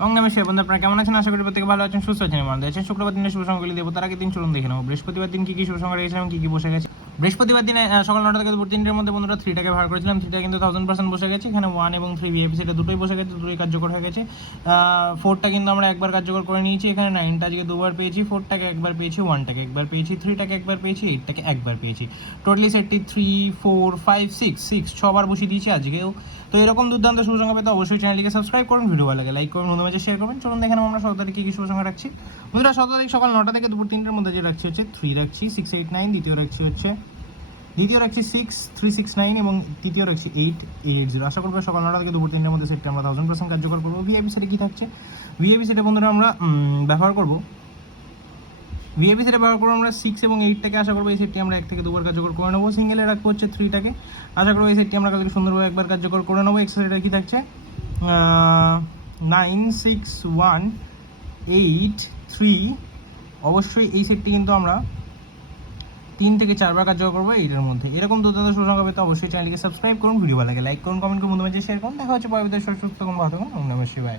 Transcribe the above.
নমস্কার বন্ধু, আপনারা কেমন আছেন? আশা করি প্রত্যেকে ভালো আছেন, সুস্থ আছেন। আমাদের দেশে শুক্রবার দিনের শুভ সংখ্যাগুলি দেবো, তার আগে দিন চলুন দেখে নেবো বৃহস্পতিবার দিন কি কি শুভ সংখ্যা রয়েছে এবং কি কি বসে গেছে। বৃহস্পতিবার দিনে সকাল 9টা থেকে দুপুর 3টের মধ্যে বন্ধুরা 3টাকে ভাড় করেছিলাম, 3টা কিন্তু 1000% বসে গেছে। এখানে 1 এবং 3 ভিআইপি সেটা দুটোই বসে গেছে, দুটোই কার্যকর হয়ে গেছে। 4টা কিন্তু আমরা একবার কার্যকর করে নিয়েছি। এখানে 9টা আজকে দুবার পেয়েছি, 4টাকে একবার পেয়েছি, 1টাকে একবার পেয়েছি, 3টাকে একবার পেয়েছি, 8টাকে একবার পেয়েছি। টোটালি সেটটি 3 4 5 6 6বার বসিয়ে দিয়েছি আজকেও। তো এরকম দুর্দান্ত শুভ সংখ্যা পেতে অবশ্যই চ্যানেলটিকে সাবস্ক্রাইব করুন, ভিডিও ভালো লাগে লাইক করুন, বন্ধু মাঝে শেয়ার করবেন। চলুন দেখে নেবো আমরা 17 তারিখে কী শুভ সংখ্যা রাখছি। বন্ধুরা 17 তারিখ সকাল 9টা থেকে দুপুর 3টের মধ্যে যে রাখছি হচ্ছে 3 রাখছি 6 8 9, দ্বিতীয় রাখছি 6 3 6 9 এবং তৃতীয় রাখছি 8 8 0। আশা করবো সকাল 9টা থেকে দুপুর 3টের মধ্যে সেটটা আমরা 1000% কার্যকর করবো। ভিআইপি সেটে কী থাকছে? ভিআইপি সেটে বন্ধুরা আমরা ব্যবহার করবো আমরা 6 এবং 8টাকে। আশা করবো এই সেটটি আমরা 1 থেকে 2বার কার্যকর করে নেবো। সিঙ্গেলে রাখবো হচ্ছে 3টাকে। আশা করবো এই সেটটি আমরা কালকে সুন্দরভাবে একবার কার্যকর করে নেবো। এক্সট্রা সেটে কী থাকছে? 9 6 1 8 3। অবশ্যই এই সেটটি কিন্তু আমরা 3 থেকে 4বার কার্যকর করবো এইটার মধ্যে। এরকম দুর্দান্ত শুভ সংখ্যা পেতে অবশ্যই চ্যানেলটিকে সাবস্ক্রাইব করুন, ভিডিও ভালো লাগে লাইক করুন, কমেন্ট করুন, বন্ধু মাঝে শেয়ার করুন। দেখা হচ্ছে পরবর্তী সুস্থ ভালো থাকুন। নমস্কার।